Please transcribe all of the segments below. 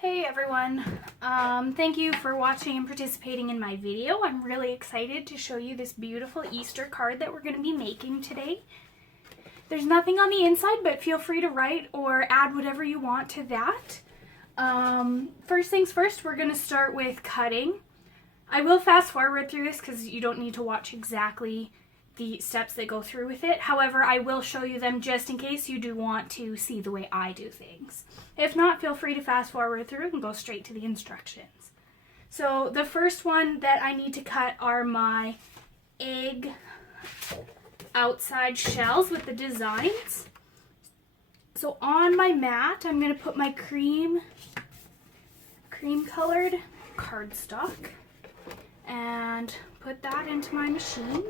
Hey everyone, thank you for watching and participating in my video. I'm really excited to show you this beautiful Easter card that we're going to be making today. There's nothing on the inside, but feel free to write or add whatever you want to that. First things first, we're going to start with cutting. I will fast forward through this because you don't need to watch exactly the steps that go through with it. However, I will show you them just in case you do want to see the way I do things. If not, feel free to fast forward through and go straight to the instructions. So the first one that I need to cut are my egg outside shells with the designs. So on my mat, I'm going to put my cream colored cardstock and put that into my machine.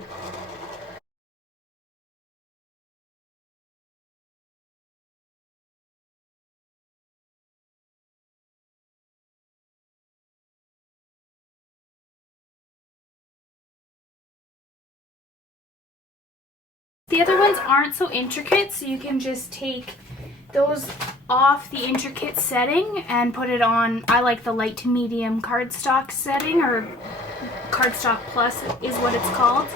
The other ones aren't so intricate, so you can just take those off the intricate setting and put it on. I like the light to medium cardstock setting, or cardstock plus is what it's called.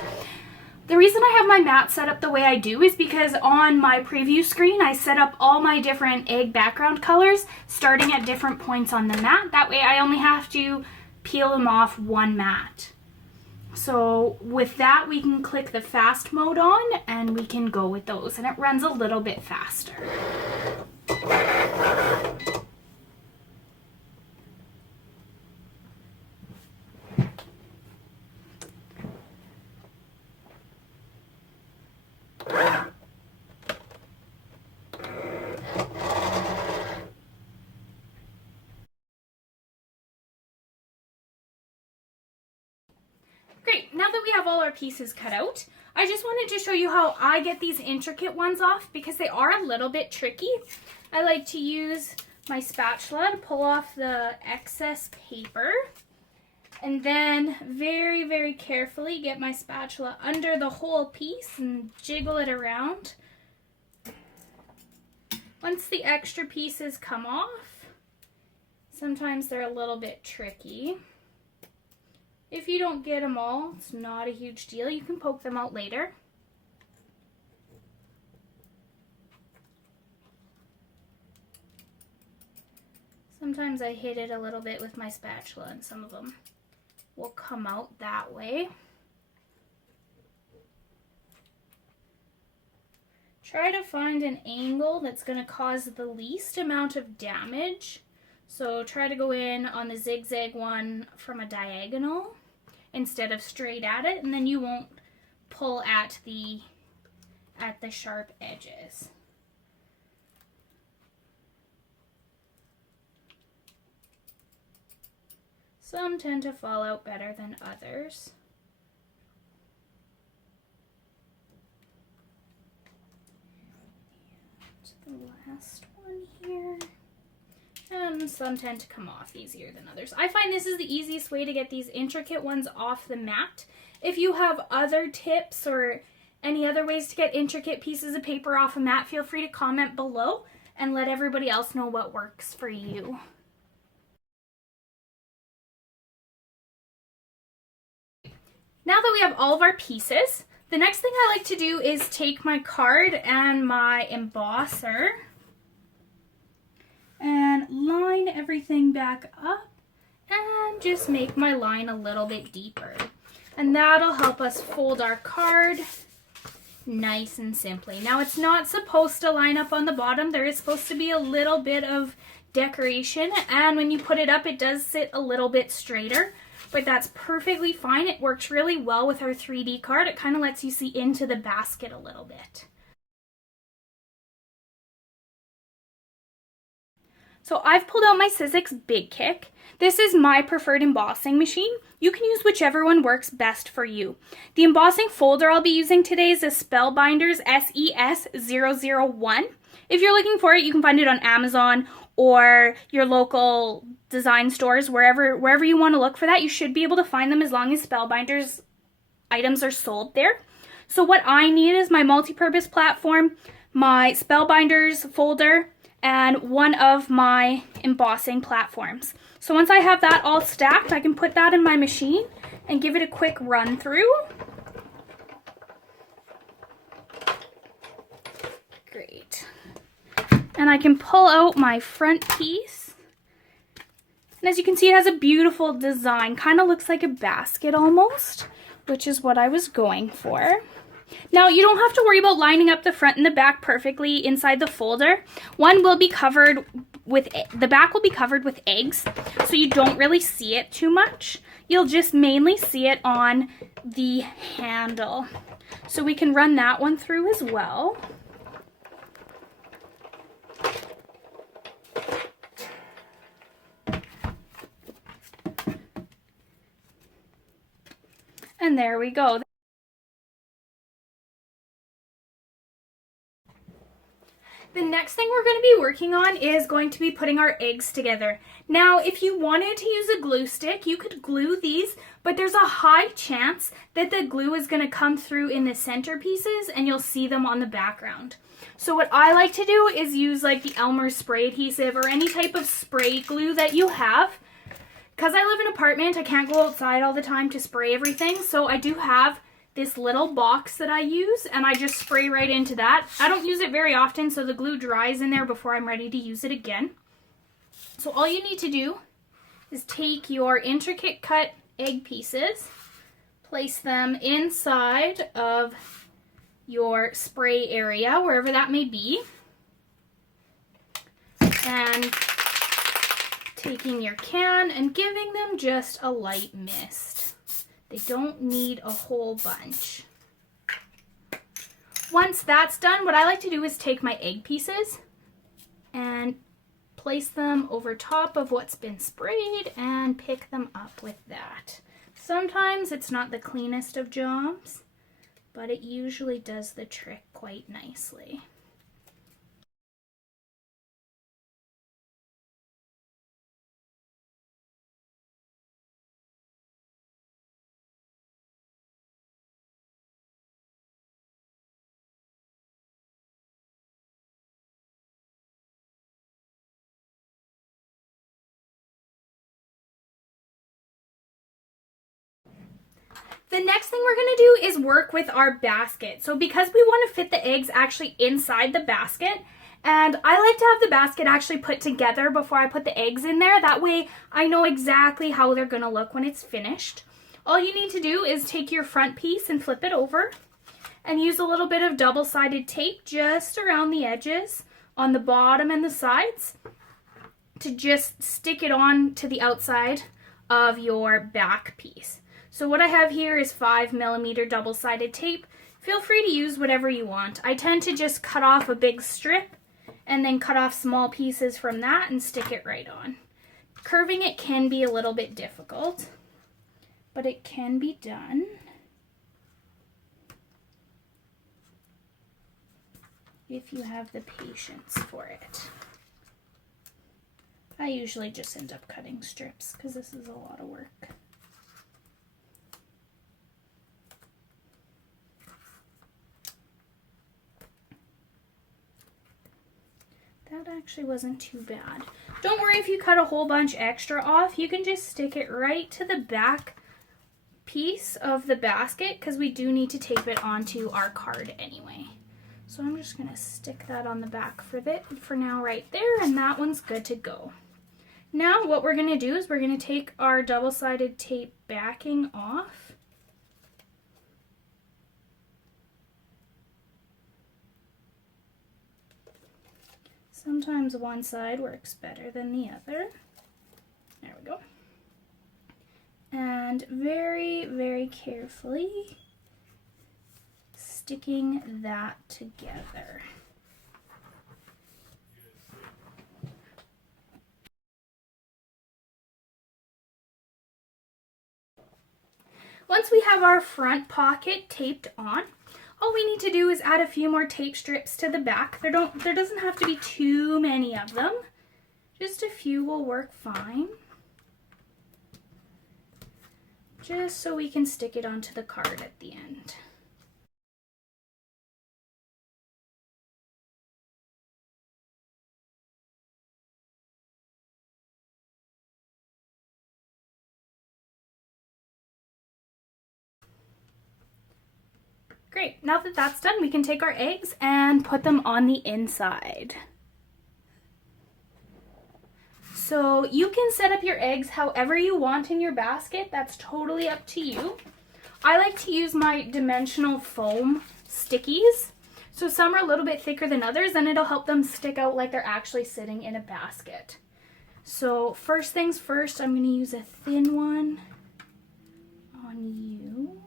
The reason I have my mat set up the way I do is because on my preview screen I set up all my different egg background colors starting at different points on the mat. That way I only have to peel them off one mat. So with that, we can click the fast mode on and we can go with those, and it runs a little bit faster. Great, now that we have all our pieces cut out, I just wanted to show you how I get these intricate ones off because they are a little bit tricky. I like to use my spatula to pull off the excess paper, and then very, very carefully get my spatula under the whole piece and jiggle it around. Once the extra pieces come off, sometimes they're a little bit tricky. If you don't get them all, it's not a huge deal. You can poke them out later. Sometimes I hit it a little bit with my spatula and some of them will come out that way. Try to find an angle that's going to cause the least amount of damage. So try to go in on the zigzag one from a diagonal instead of straight at it, and then you won't pull at the sharp edges. Some tend to fall out better than others. And the last one here. And some tend to come off easier than others. I find this is the easiest way to get these intricate ones off the mat. If you have other tips or any other ways to get intricate pieces of paper off a mat, feel free to comment below and let everybody else know what works for you. Now that we have all of our pieces, the next thing I like to do is take my card and my embosser and line everything back up and just make my line a little bit deeper. And that'll help us fold our card nice and simply. Now it's not supposed to line up on the bottom. There is supposed to be a little bit of decoration, and when you put it up it does sit a little bit straighter, but that's perfectly fine. It works really well with our 3D card. It kind of lets you see into the basket a little bit. So I've pulled out my Sizzix Big Kick. This is my preferred embossing machine. You can use whichever one works best for you. The embossing folder I'll be using today is a Spellbinders SES001. If you're looking for it, you can find it on Amazon or your local design stores, wherever you want to look for that. You should be able to find them as long as Spellbinders items are sold there. So what I need is my multi-purpose platform, my Spellbinders folder, and one of my embossing platforms. So once I have that all stacked, I can put that in my machine and give it a quick run through. Great. And I can pull out my front piece. And as you can see, it has a beautiful design. Kind of looks like a basket almost, which is what I was going for. Now, you don't have to worry about lining up the front and the back perfectly inside the folder. One will be covered with, the back will be covered with eggs, so you don't really see it too much. You'll just mainly see it on the handle. So we can run that one through as well. And there we go. The next thing we're going to be working on is going to be putting our eggs together. Now, if you wanted to use a glue stick, you could glue these, but there's a high chance that the glue is going to come through in the center pieces and you'll see them on the background. So what I like to do is use like the Elmer's spray adhesive or any type of spray glue that you have. Because I live in an apartment, I can't go outside all the time to spray everything, so I do have this little box that I use, and I just spray right into that. I don't use it very often, so the glue dries in there before I'm ready to use it again. So all you need to do is take your intricate cut egg pieces, place them inside of your spray area, wherever that may be, and taking your can and giving them just a light mist. They don't need a whole bunch. Once that's done, what I like to do is take my egg pieces and place them over top of what's been sprayed and pick them up with that. Sometimes it's not the cleanest of jobs, but it usually does the trick quite nicely. The next thing we're going to do is work with our basket. So because we want to fit the eggs actually inside the basket, and I like to have the basket actually put together before I put the eggs in there. That way I know exactly how they're going to look when it's finished. All you need to do is take your front piece and flip it over and use a little bit of double-sided tape just around the edges on the bottom and the sides to just stick it on to the outside of your back piece. So what I have here is 5mm double-sided tape. Feel free to use whatever you want. I tend to just cut off a big strip and then cut off small pieces from that and stick it right on. Curving it can be a little bit difficult, but it can be done. If you have the patience for it. I usually just end up cutting strips because this is a lot of work. That actually wasn't too bad. Don't worry if you cut a whole bunch extra off. You can just stick it right to the back piece of the basket because we do need to tape it onto our card anyway. So I'm just going to stick that on the back for now right there, and that one's good to go. Now what we're going to do is we're going to take our double-sided tape backing off. Sometimes one side works better than the other. There we go. And very, very carefully sticking that together. Once we have our front pocket taped on, all we need to do is add a few more tape strips to the back. There doesn't have to be too many of them. Just a few will work fine. Just so we can stick it onto the card at the end. Great, now that that's done, we can take our eggs and put them on the inside. So you can set up your eggs however you want in your basket. That's totally up to you. I like to use my dimensional foam stickies. So some are a little bit thicker than others, and it'll help them stick out like they're actually sitting in a basket. So first things first, I'm going to use a thin one on you.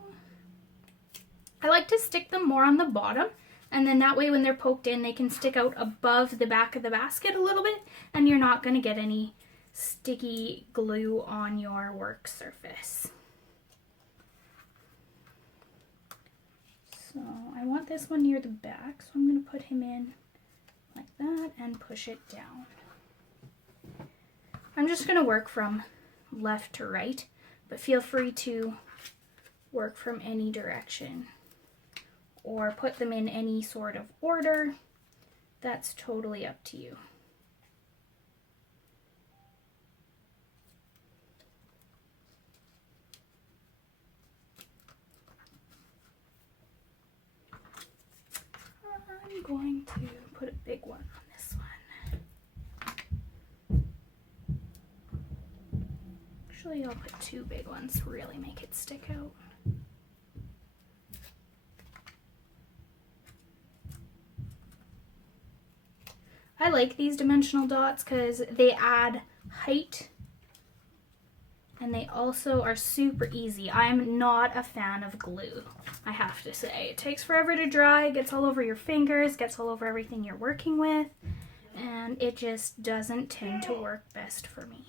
I like to stick them more on the bottom, and then that way when they're poked in, they can stick out above the back of the basket a little bit, and you're not going to get any sticky glue on your work surface. So I want this one near the back, so I'm going to put him in like that and push it down. I'm just going to work from left to right, but feel free to work from any direction or put them in any sort of order. That's totally up to you. I'm going to put a big one on this one. Actually, I'll put two big ones to really make it stick out. I like these dimensional dots because they add height and they also are super easy. I'm not a fan of glue, I have to say. It takes forever to dry, gets all over your fingers, gets all over everything you're working with, and it just doesn't tend to work best for me.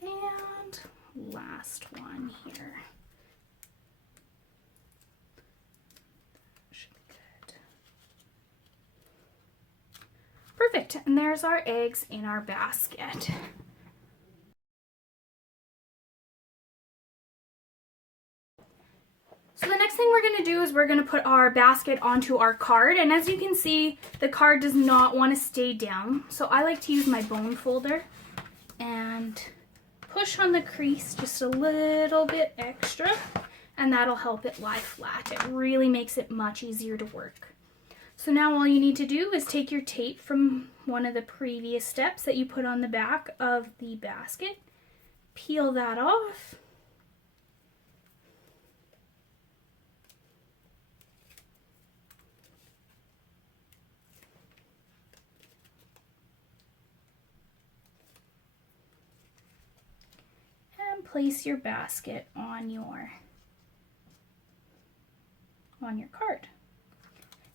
And last one here. Perfect, and there's our eggs in our basket. So the next thing we're going to do is we're going to put our basket onto our card, and as you can see, the card does not want to stay down. So I like to use my bone folder and push on the crease just a little bit extra, and that'll help it lie flat. It really makes it much easier to work. So now all you need to do is take your tape from one of the previous steps that you put on the back of the basket, peel that off, and place your basket on your card.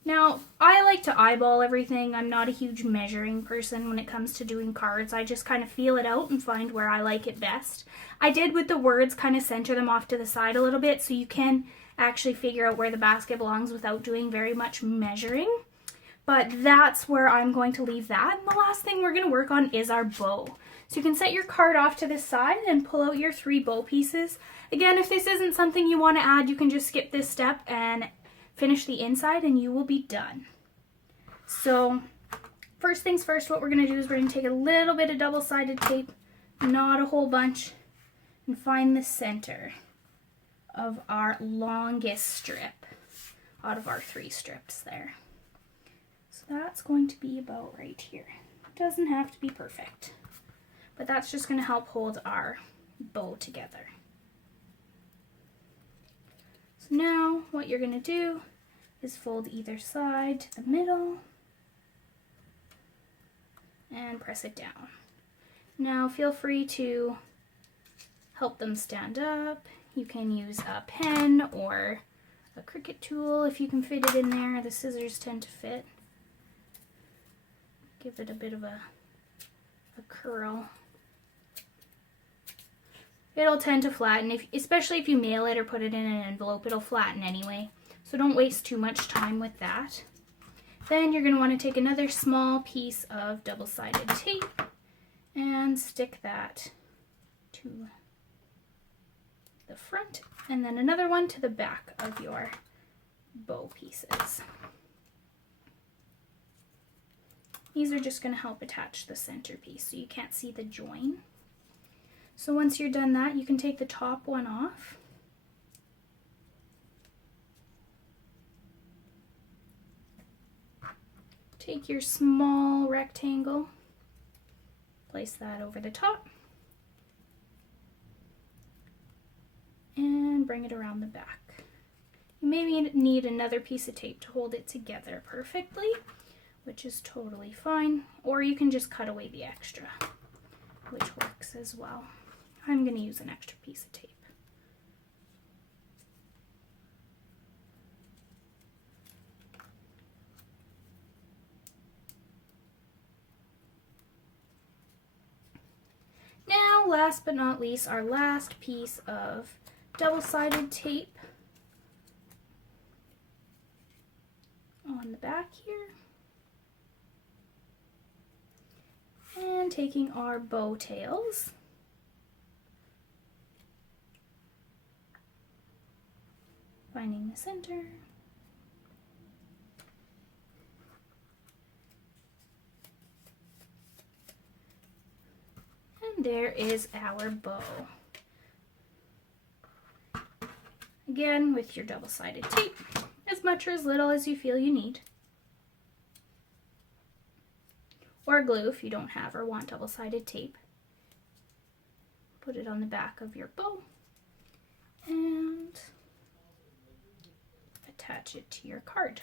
Now, I like to eyeball everything. I'm not a huge measuring person when it comes to doing cards. I just kind of feel it out and find where I like it best. I did with the words kind of center them off to the side a little bit so you can actually figure out where the basket belongs without doing very much measuring. But that's where I'm going to leave that. And the last thing we're going to work on is our bow. So you can set your card off to the side and pull out your 3 bow pieces. Again, if this isn't something you want to add, you can just skip this step and finish the inside and you will be done. So first things first, what we're going to do is we're going to take a little bit of double-sided tape, not a whole bunch, and find the center of our longest strip out of our 3 strips there. So that's going to be about right here. It doesn't have to be perfect, but that's just going to help hold our bow together. So now what you're going to do is fold either side to the middle and press it down. Now feel free to help them stand up. You can use a pen or a Cricut tool if you can fit it in there. The scissors tend to fit. Give it a bit of a curl. It'll tend to flatten, especially if you mail it or put it in an envelope, it'll flatten anyway. So don't waste too much time with that. Then you're going to want to take another small piece of double-sided tape and stick that to the front, and then another one to the back of your bow pieces. These are just going to help attach the centerpiece so you can't see the join. So once you're done that, you can take the top one off. Take your small rectangle, place that over the top, and bring it around the back. You maybe need another piece of tape to hold it together perfectly, which is totally fine, or you can just cut away the extra, which works as well. I'm going to use an extra piece of tape. Now, last but not least, our last piece of double-sided tape on the back here. And taking our bow tails, finding the center, and there is our bow. Again, with your double-sided tape, as much or as little as you feel you need. Or glue if you don't have or want double-sided tape. Put it on the back of your bow and attach it to your card.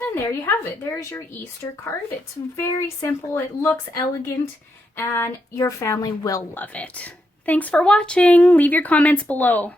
And there you have it. There's your Easter card. It's very simple, it looks elegant, and your family will love it. Thanks for watching. Leave your comments below.